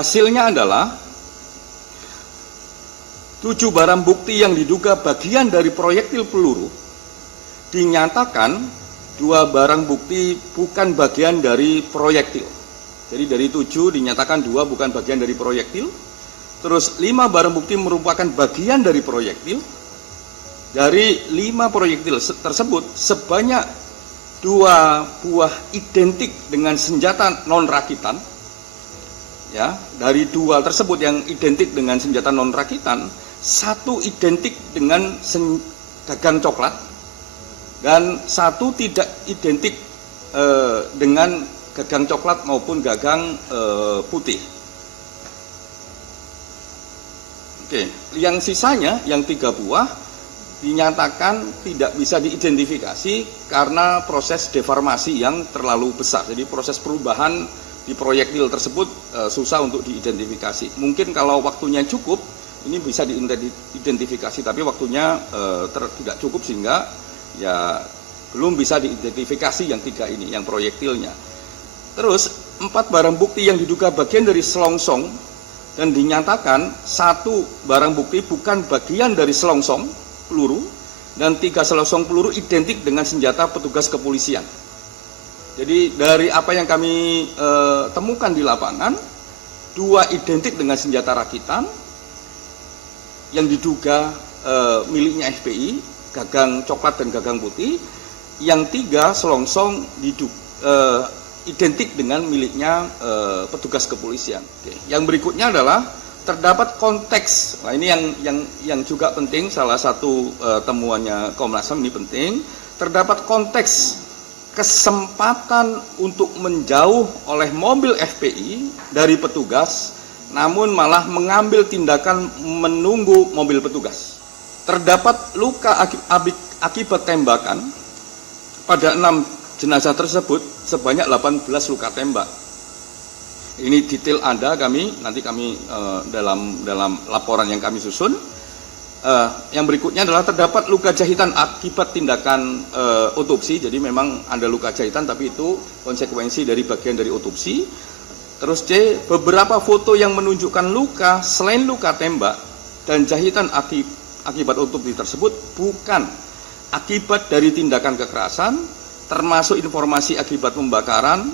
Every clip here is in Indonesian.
Hasilnya adalah 7 barang bukti yang diduga bagian dari proyektil peluru dinyatakan 2 barang bukti bukan bagian dari proyektil. Jadi dari 7 dinyatakan 2 bukan bagian dari proyektil. Terus 5 barang bukti merupakan bagian dari proyektil. Dari 5 proyektil tersebut sebanyak 2 buah identik dengan senjata non-rakitan. Ya, dari 2 tersebut yang identik dengan senjata non-rakitan, 1 identik dengan gagang coklat dan 1 tidak identik dengan gagang coklat maupun gagang putih. Oke, yang sisanya yang 3 buah dinyatakan tidak bisa diidentifikasi karena proses deformasi yang terlalu besar. Jadi proses perubahan di proyektil tersebut susah untuk diidentifikasi. Mungkin kalau waktunya cukup ini bisa diidentifikasi, tapi waktunya tidak cukup sehingga ya belum bisa diidentifikasi yang 3 ini, yang proyektilnya. Terus 4 barang bukti yang diduga bagian dari selongsong dan dinyatakan 1 barang bukti bukan bagian dari selongsong peluru dan 3 selongsong peluru identik dengan senjata petugas kepolisian. Jadi dari apa yang kami temukan di lapangan, 2 identik dengan senjata rakitan yang diduga miliknya FPI, gagang coklat dan gagang putih. Yang 3 selongsong identik dengan miliknya petugas kepolisian. Oke. Yang berikutnya adalah terdapat konteks. Nah, ini yang juga penting, salah satu temuannya Komnas HAM ini penting. Terdapat konteks kesempatan untuk menjauh oleh mobil FPI dari petugas, namun malah mengambil tindakan menunggu mobil petugas. Terdapat luka akibat tembakan pada 6 jenazah tersebut sebanyak 18 luka tembak. Ini detail ada nanti kami dalam laporan yang kami susun. Yang berikutnya adalah terdapat luka jahitan akibat tindakan otopsi. Jadi memang ada luka jahitan, tapi itu konsekuensi dari bagian dari otopsi. Terus C, beberapa foto yang menunjukkan luka selain luka tembak dan jahitan akibat otopsi tersebut bukan akibat dari tindakan kekerasan, termasuk informasi akibat pembakaran,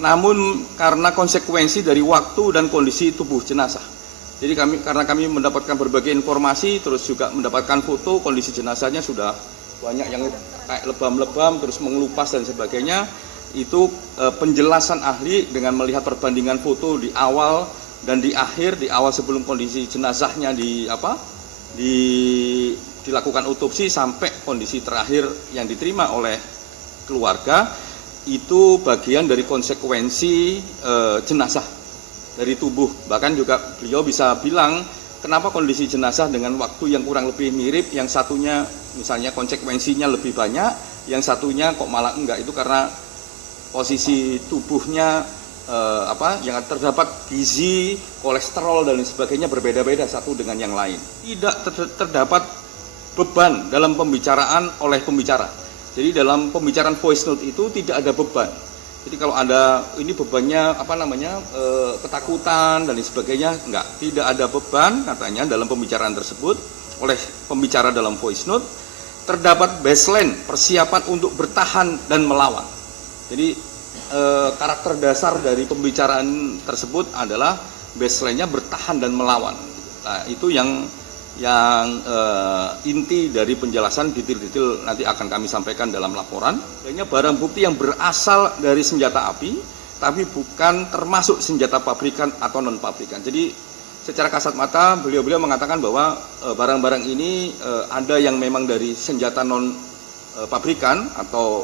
namun karena konsekuensi dari waktu dan kondisi tubuh jenazah. Jadi karena kami mendapatkan berbagai informasi, terus juga mendapatkan foto, kondisi jenazahnya sudah banyak yang kayak lebam-lebam, terus mengelupas dan sebagainya. Itu penjelasan ahli dengan melihat perbandingan foto di awal dan di akhir, di awal sebelum kondisi jenazahnya dilakukan otopsi sampai kondisi terakhir yang diterima oleh keluarga, itu bagian dari konsekuensi jenazah dari tubuh. Bahkan juga beliau bisa bilang kenapa kondisi jenazah dengan waktu yang kurang lebih mirip, yang satunya misalnya konsekuensinya lebih banyak, yang satunya kok malah enggak, itu karena posisi tubuhnya yang terdapat gizi, kolesterol dan sebagainya berbeda-beda satu dengan yang lain. Tidak terdapat beban dalam pembicaraan oleh pembicara. Jadi dalam pembicaraan voice note itu tidak ada beban. Jadi kalau ada ini bebannya ketakutan dan sebagainya, enggak, tidak ada beban katanya dalam pembicaraan tersebut oleh pembicara dalam voice note. Terdapat baseline persiapan untuk bertahan dan melawan. Jadi karakter dasar dari pembicaraan tersebut adalah baseline-nya bertahan dan melawan. Nah, itu yang inti dari penjelasan detail-detail nanti akan kami sampaikan dalam laporan. Adanya barang bukti yang berasal dari senjata api, tapi bukan termasuk senjata pabrikan atau non pabrikan. Jadi secara kasat mata beliau mengatakan bahwa barang-barang ini ada yang memang dari senjata non pabrikan atau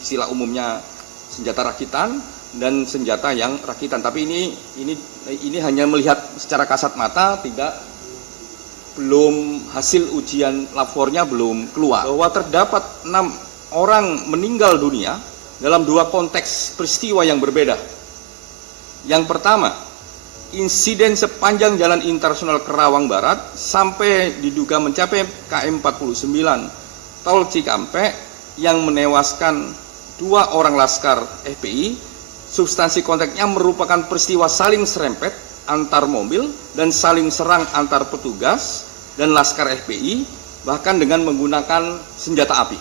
istilah umumnya senjata rakitan dan senjata yang rakitan. Tapi ini hanya melihat secara kasat mata, belum hasil ujian labornya belum keluar. Bahwa terdapat 6 orang meninggal dunia dalam 2 konteks peristiwa yang berbeda. Yang pertama, insiden sepanjang Jalan Internasional Kerawang Barat sampai diduga mencapai KM 49 Tol Cikampek yang menewaskan 2 orang laskar FPI. Substansi konteksnya merupakan peristiwa saling serempet antar mobil dan saling serang antar petugas dan Laskar FPI, bahkan dengan menggunakan senjata api.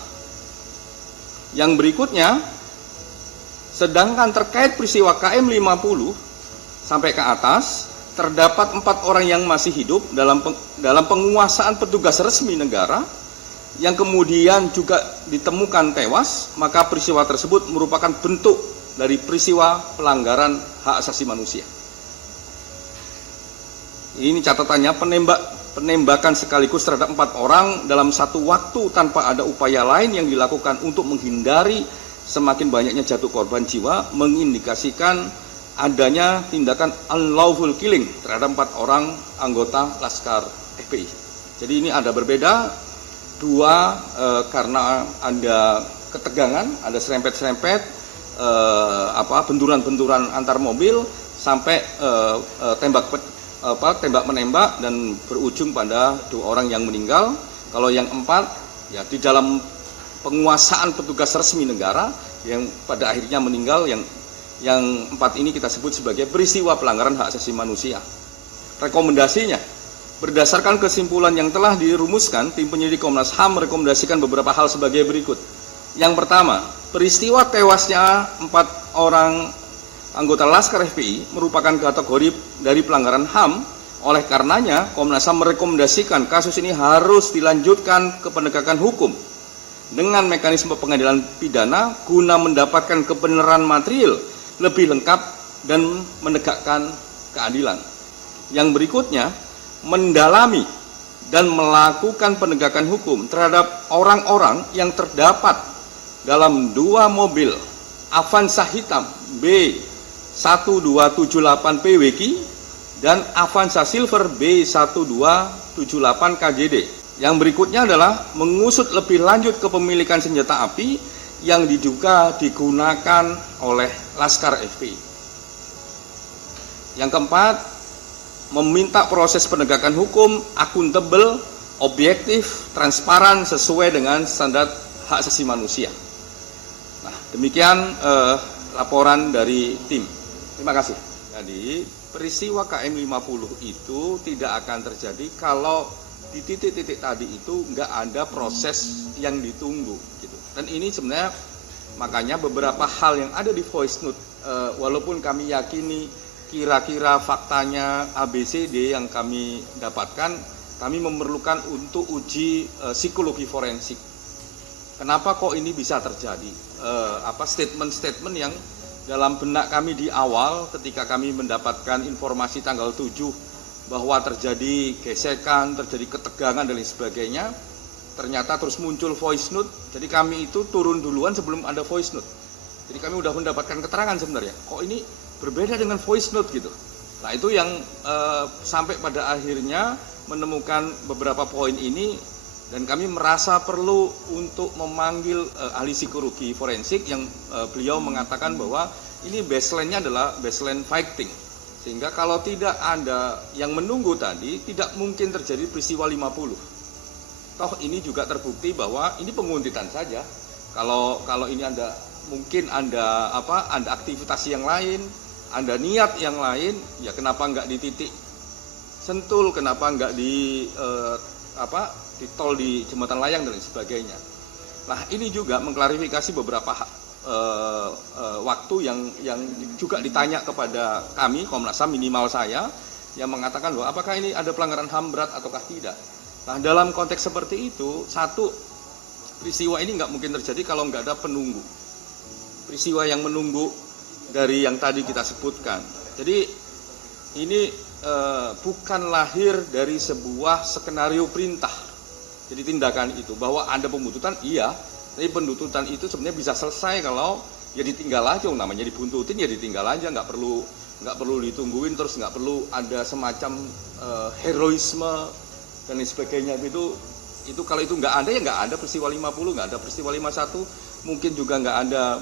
Yang berikutnya, sedangkan terkait peristiwa KM 50 sampai ke atas, terdapat 4 orang yang masih hidup dalam penguasaan petugas resmi negara yang kemudian juga ditemukan tewas, maka peristiwa tersebut merupakan bentuk dari peristiwa pelanggaran hak asasi manusia. Ini catatannya, penembakan sekaligus terhadap 4 orang dalam satu waktu tanpa ada upaya lain yang dilakukan untuk menghindari semakin banyaknya jatuh korban jiwa mengindikasikan adanya tindakan unlawful killing terhadap 4 orang anggota Laskar FPI. Jadi ini ada berbeda, dua karena ada ketegangan, ada serempet-serempet, benturan-benturan antar mobil sampai tembak menembak dan berujung pada 2 orang yang meninggal. Kalau yang 4 ya di dalam penguasaan petugas resmi negara yang pada akhirnya meninggal, yang 4 ini kita sebut sebagai peristiwa pelanggaran hak asasi manusia. Rekomendasinya, berdasarkan kesimpulan yang telah dirumuskan, tim penyidik Komnas HAM merekomendasikan beberapa hal sebagai berikut. Yang pertama, peristiwa tewasnya 4 orang anggota Laskar FPI merupakan kategori dari pelanggaran HAM. Oleh karenanya, Komnas HAM merekomendasikan kasus ini harus dilanjutkan ke penegakan hukum dengan mekanisme pengadilan pidana guna mendapatkan kebenaran material lebih lengkap dan menegakkan keadilan. Yang berikutnya, mendalami dan melakukan penegakan hukum terhadap orang-orang yang terdapat dalam 2 mobil Avanza hitam B1278 PWK dan Avanza Silver B1278 KJD. Yang berikutnya adalah mengusut lebih lanjut kepemilikan senjata api yang diduga digunakan oleh Laskar FPI. Yang keempat, meminta proses penegakan hukum akuntabel, objektif, transparan sesuai dengan standar hak asasi manusia. Nah, demikian laporan dari tim. Terima kasih. Jadi, peristiwa KM 50 itu tidak akan terjadi kalau di titik-titik tadi itu nggak ada proses yang ditunggu gitu. Dan ini sebenarnya makanya beberapa hal yang ada di voice note, walaupun kami yakini kira-kira faktanya ABCD yang kami dapatkan, kami memerlukan untuk uji psikologi forensik. Kenapa kok ini bisa terjadi? Statement-statement yang dalam benak kami di awal ketika kami mendapatkan informasi tanggal 7 bahwa terjadi gesekan, terjadi ketegangan dan lain sebagainya, ternyata terus muncul voice note. Jadi kami itu turun duluan sebelum ada voice note. Jadi kami sudah mendapatkan keterangan sebenarnya, kok ini berbeda dengan voice note gitu. Nah itu yang sampai pada akhirnya menemukan beberapa poin ini, dan kami merasa perlu untuk memanggil ahli psikologi forensik yang beliau mengatakan bahwa ini baseline-nya adalah baseline fighting. Sehingga kalau tidak ada yang menunggu tadi, tidak mungkin terjadi peristiwa 50. Toh ini juga terbukti bahwa ini penguntitan saja. Kalau ini mungkin ada aktivitas yang lain, ada niat yang lain, ya kenapa enggak di titik Sentul, kenapa enggak di tol di Jembatan Layang dan lain sebagainya. Nah, ini juga mengklarifikasi beberapa waktu yang juga ditanya kepada kami Komnas HAM, minimal saya, yang mengatakan bahwa apakah ini ada pelanggaran HAM berat ataukah tidak. Nah, dalam konteks seperti itu, satu, peristiwa ini nggak mungkin terjadi kalau nggak ada penunggu. Peristiwa yang menunggu dari yang tadi kita sebutkan. Jadi ini bukan lahir dari sebuah skenario perintah. Jadi tindakan itu bahwa ada pembuntutan, iya. Tapi penuntutan itu sebenarnya bisa selesai kalau ya ditinggal aja, namanya dibuntutin ya ditinggal aja, nggak perlu ditungguin, terus nggak perlu ada semacam heroisme dan lain sebagainya. Itu kalau itu nggak ada ya nggak ada peristiwa 50, nggak ada peristiwa 51, mungkin juga nggak ada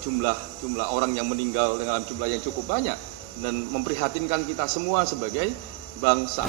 jumlah orang yang meninggal dalam jumlah yang cukup banyak dan memprihatinkan kita semua sebagai bangsa.